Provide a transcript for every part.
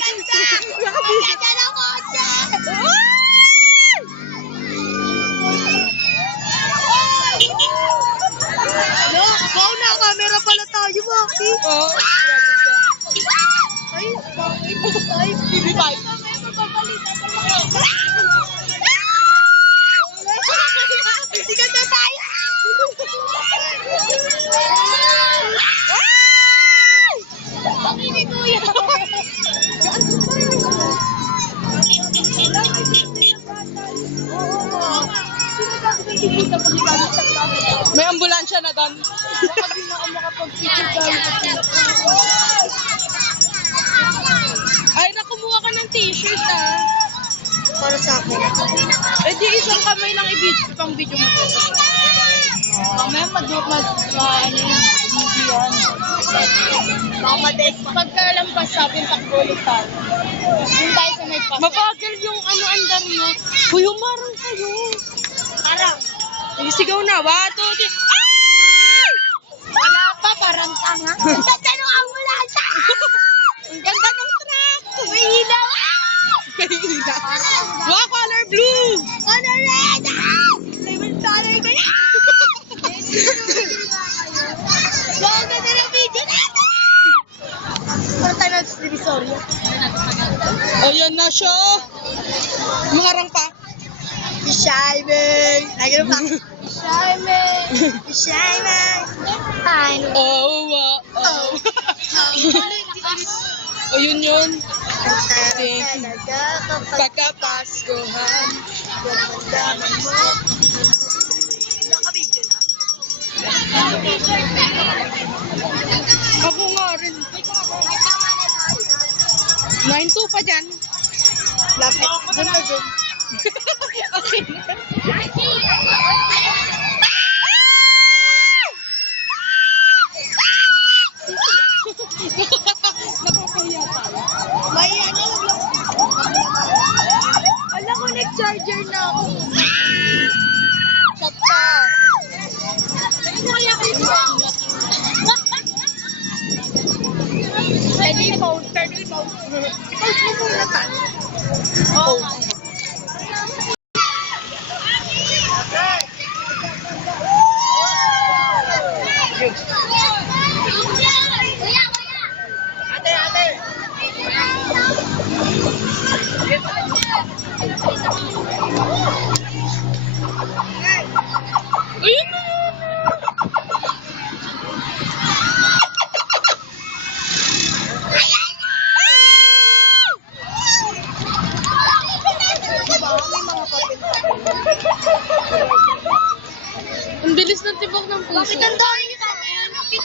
Ganda ng kotse! No, wow na camera pala tayo, Maki. Oo. Ay, ay, TV5. Sikat na tayo! Ang ini kuya! May ambulansya na doon. Baka di na ako makapag-picture. Ay, nakumuha ka ng t-shirt ah. Para sa akin. Eh di isang kamay lang pang video mo to. Mamaya ano yan, hindi yan. Mamadex. Pagkalampas sabi takbulog tayo. Yung tayo sa may paso. Mabagal yung andar mo. Uy, humarang kayo. Parang. Nagsigaw na. 1, 2, 3. Ay! Wala pa, parang tanga. Ang ganda ng ambulansya! Ang ganda ng truck. May ilaw! May ilaw. Wow, color blue. Color red! Favorite color ko na! Wow, ang ganda ng video natin! Parang tayo na sa Divisoria. Ayan na siya. Maharang pa. Shining! Nagano pa? Shining! Shining! Fine! Oh. Ayun yun. Pagkapaskuhan. Gumandamang mo. Nakabidyo na. Ako nga rin. 9-2 pa dyan. Lapit. Doon na doon. Okay na. Nakakahiya tayo. May ano, wag lang. Alam ko, nag-charger na ako. Shot ka. Ano kaya kayo dito? Pwede i-post. I-post mo muna ka. Oh. Ayun na. Ang bilis ng tibok ng puso. Bakit ang dami nyo sa Bakit?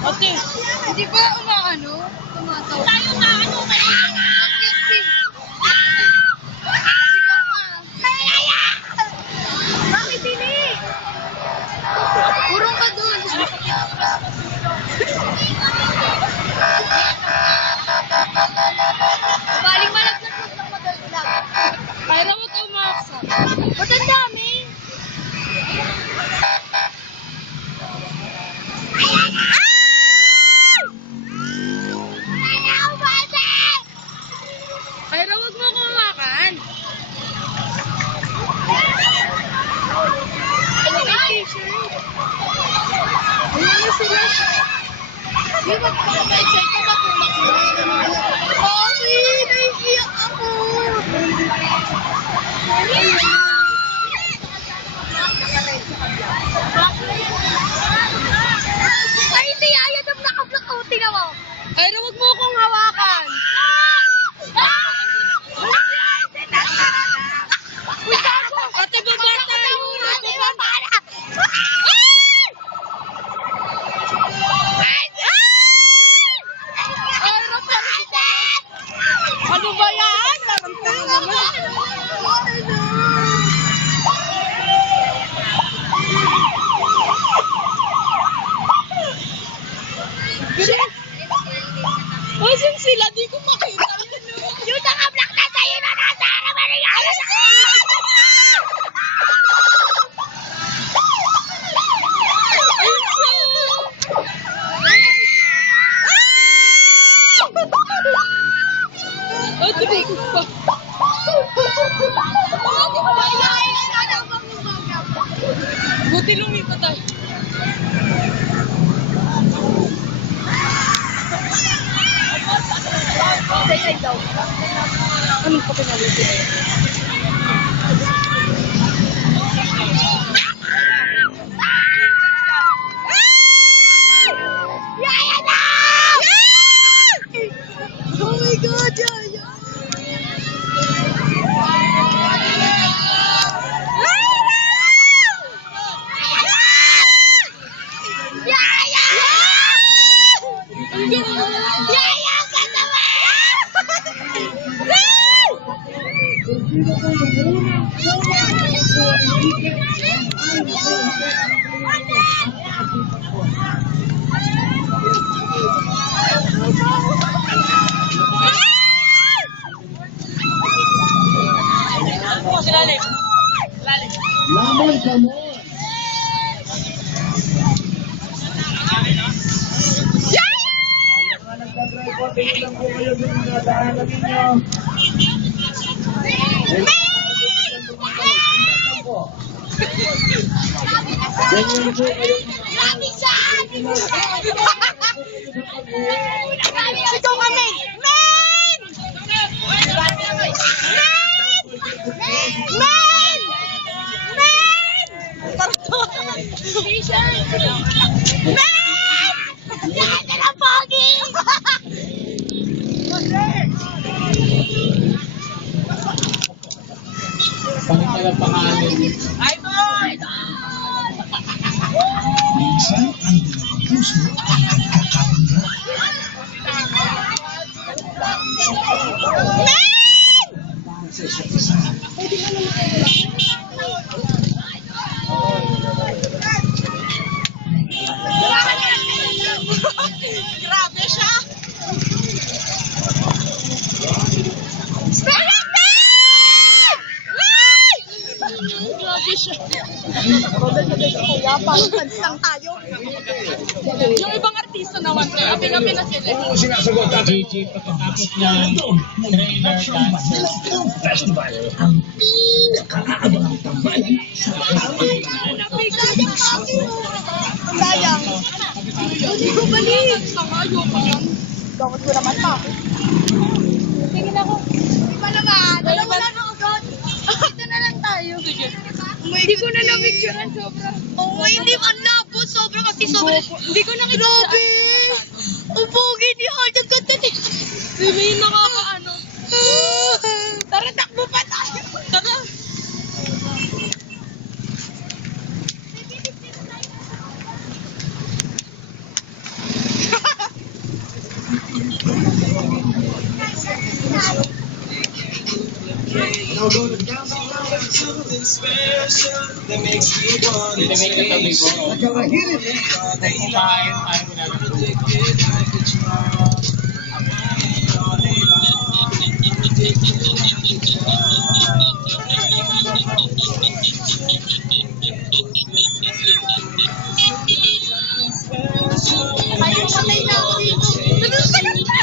Ate, Di ba umaano? Tumatawa. Tayo umaano kayo. Sigaw ka. Kaya! Bakit hindi? Purong ka dun. Baling malag na po sa magalag. Mayroon mo ito umaksa. Ba't ang dami? Mayroon, wag mo akong hawakan. Ano yung t-shirt? Ayun na sila. Di ba excited ka ba tulak mo? Mami, naiiyak ako. Ay, hindi. Ayaw na naka-block out. Tingnan mo. Mayroon, wag mo akong hawakan. Ate, baba tayo. Ano ba yan? Parang tayo naman. Asan sila? Di ko makita. Yung naka-black na sa'yo na nasa harapan ng ayos! Ay, tibig pa. Buti lumipat tayo. Anong pa pinalito? Yaya na! Oh my God, Yaya! Yaya! Yaya, ganda mo! Lalim. Lalim. Lamon ka mo. Nagdadrive, tingin lang po kayo dun sa daanan ninyo. Ganyan po kayo. Sigaw kami! Men! Men! Men! Men! Lahat na ng pogi! Pangit na pangalan. Minsan, ang dalawang puso ang nagkakabula. Para sa isa't isa. Grabe siya! Grabe siya. Lang tayo. Yung ibang artista naman, gabi-gabi na sila. Oo, sinasagot natin. Gigi, pagkatapos niya, trailer, dancer. Film Festival, ang pinaka-aabangang tambalan sa Sayang. Hindi ko balik. Sangayo pa yan. Gawin ko naman pa. Tingin ako. Di ba naman? Dalawa na agad. Dito na lang tayo. Sige. Hindi ko na na-picturean sobra. Oo, hindi. Ang labo. Sobra kasi sobra. Hindi ko nakita. Grabe. Ang pogi ni Hard. Ang ganda ni Si May nakakaano. Tara, takbo pa tayo. Tara. Nagkakahirin eh. Kumain, ayaw mo na. Ay, patay na ako dito. Tulog ka lang ba?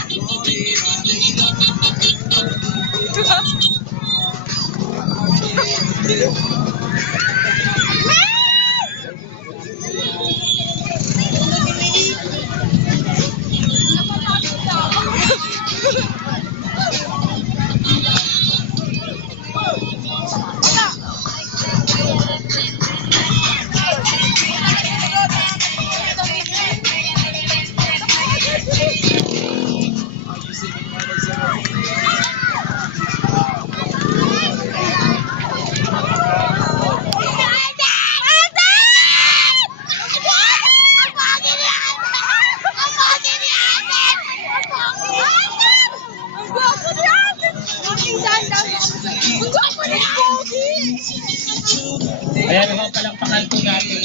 Ayan naman palang pakanto natin.